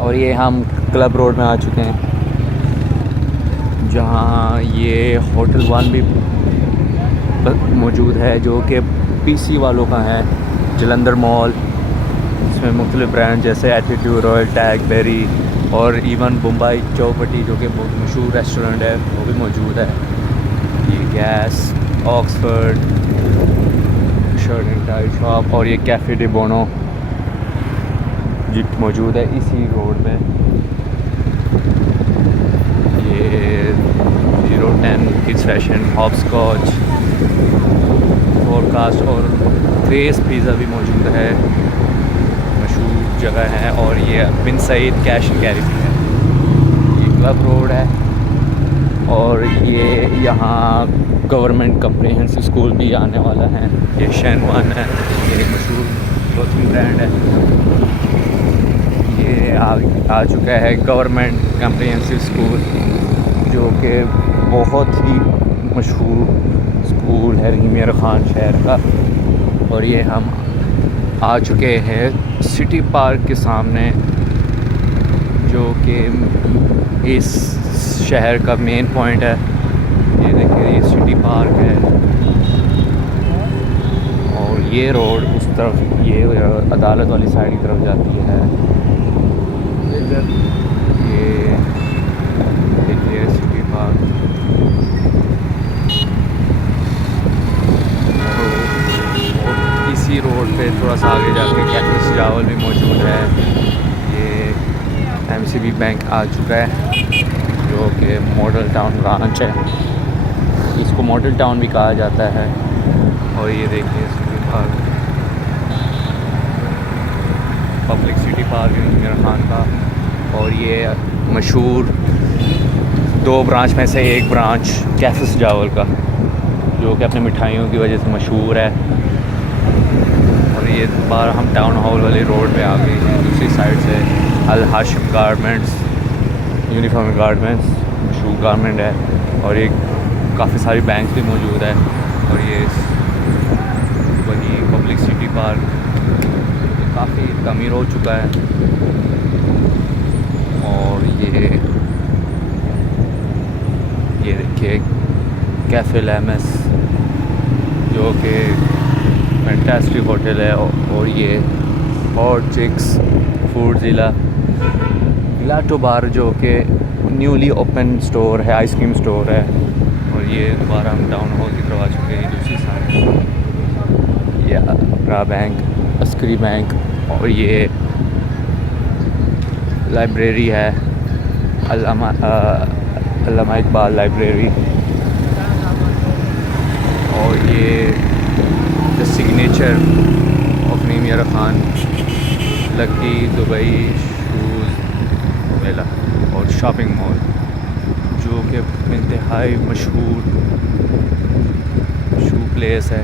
और ये हम क्लब रोड में आ चुके हैं, जहाँ ये होटल वन भी मौजूद है, जो कि पीसी वालों का है। जलंधर मॉल, इसमें मुख्तलिफ ब्रांड जैसे एटीट्यूड, रॉयल टैग, बेरी और इवन मुंबई चौपटी, जो कि बहुत मशहूर रेस्टोरेंट है, वो भी मौजूद है। ये gas, Oxford, shirt and tie shop और ये कैफ़े डे बोनो जी मौजूद है इसी रोड में। ये 010 किड्स फैशन, हॉपस्कॉच, फोरकास्ट और ग्रेस पिज़्ज़ा भी मौजूद है, मशहूर जगह है। और ये बिन सईद कैश एंड कैरी भी है। ये क्लब रोड है और ये यहाँ गवर्नमेंट कम्प्रिहेंसिव स्कूल भी आने वाला है। ये शेन वन है, ये एक मशहूर क्लोथिंग ब्रांड है। ये आ चुका है गवर्नमेंट कम्प्रिहेंसिव स्कूल, जो कि बहुत ही मशहूर स्कूल है रहीम खान शहर का। और ये हम आ चुके हैं सिटी पार्क के सामने, जो कि इस शहर का मेन पॉइंट है। ये देखिए, ये सिटी पार्क है और ये रोड उस तरफ, ये अदालत वाली साइड की तरफ जाती है। ये देखिए सिटी पार्क। और इसी रोड पे थोड़ा सा आगे जाके कैफे सजावल भी मौजूद है। ये एमसीबी बैंक आ चुका है, जो कि मॉडल टाउन ब्रांच है, इसको मॉडल टाउन भी कहा जाता है। और ये देखिए city park, public city park है मेरा खान का। और ये मशहूर 2 ब्रांच में से एक ब्रांच कैफे सजावल का, जो कि अपने मिठाइयों की वजह से मशहूर है। और ये बार हम टाउन हॉल वाले रोड पे आ गए हैं। दूसरी साइड से अल हाशिम गारमेंट्स, यूनिफॉर्म गारमेंट्स मशहूर गारमेंट है। और ये काफ़ी सारी बैंक भी मौजूद है। और ये वही पब्लिक सिटी पार्क काफ़ी तमीर हो चुका है। और ये देखिए कैफ़े लेमस, जो कि फैंटास्टिक होटल है। और ये हॉट चिक्स फूड ज़िला गिलाटो बार, जो कि न्यूली ओपन स्टोर है, आइसक्रीम स्टोर है। और ये दोबारा हम टाउन हॉल की तरफ आ चुके हैं दूसरी साइड। ये अब्रा बैंक, अस्करी बैंक। और ये लाइब्रेरी है, अल्लामा इकबाल लाइब्रेरी। और ये the signature of Rahim Khan, lucky Dubai shoes मेला और शॉपिंग मॉल, जो कि इंतहाई मशहूर शू प्लेस है।